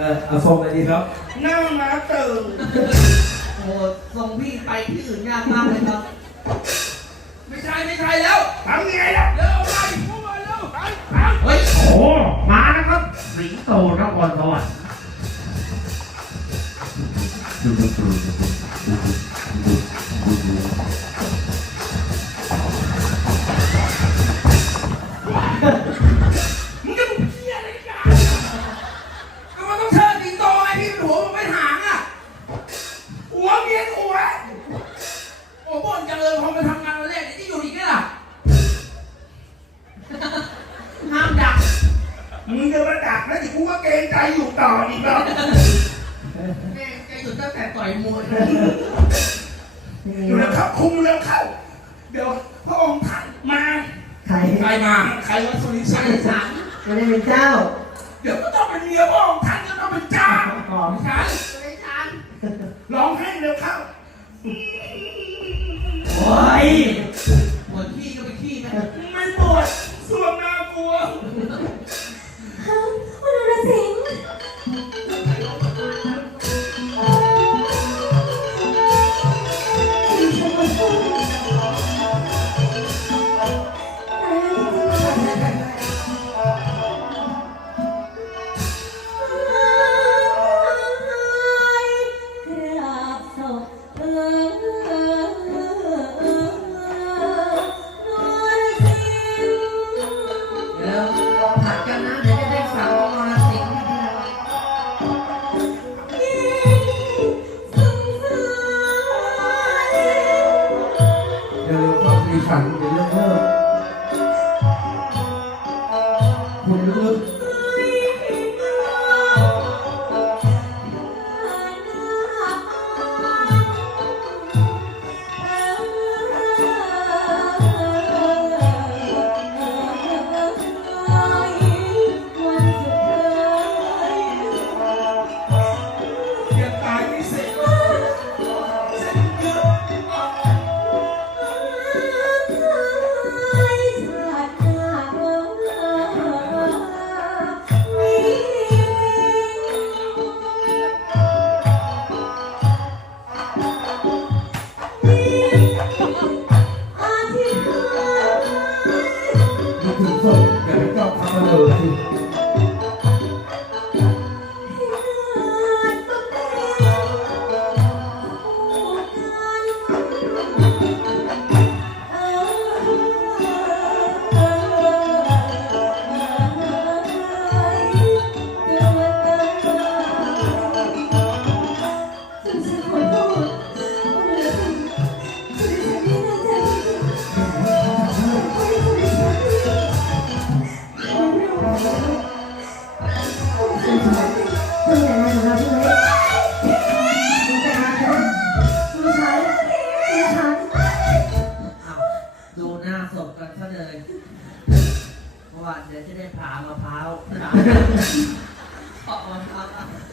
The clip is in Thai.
ออเอาทรงเลยดีครับนั่งมาตื่นโอ้ส่งพี่ไปที่อื่นยากมากเลยครับ ไม่ใช่ไม่ใช่แล้วทำยังไงล่ะเร็วไปพวกมันเร็วไปไปเฮ้ยโอ้มานะครับ สิงโตนครสวรรค์ มึงจะมาดักแล้วดิกูก็เกรงใจอยู่ต่ออีกแล้วแม่งแกหยุดตั้งแต่ต่อยมวยอยู่แล้วเข้าคุมแล้วเข้า เดี๋ยวพระองค์ท่านมาใครใครมาใครว่าสุริใช่ชัยสามไม่ได้เป็นเจ้า เดี๋ยวก็ต้องเป็นเมียพระองค์ท่านก็ต้องเป็นเจ้าหอมฉันไม่ทันร้องให้เร็วเข้าโอ้ย ดี๋ยวเร็วเข้าสีสันเดี๋ย ๆนึ วันเดี๋ยวจะได้ผ่ามะพร้าวผ่ามะพร้าว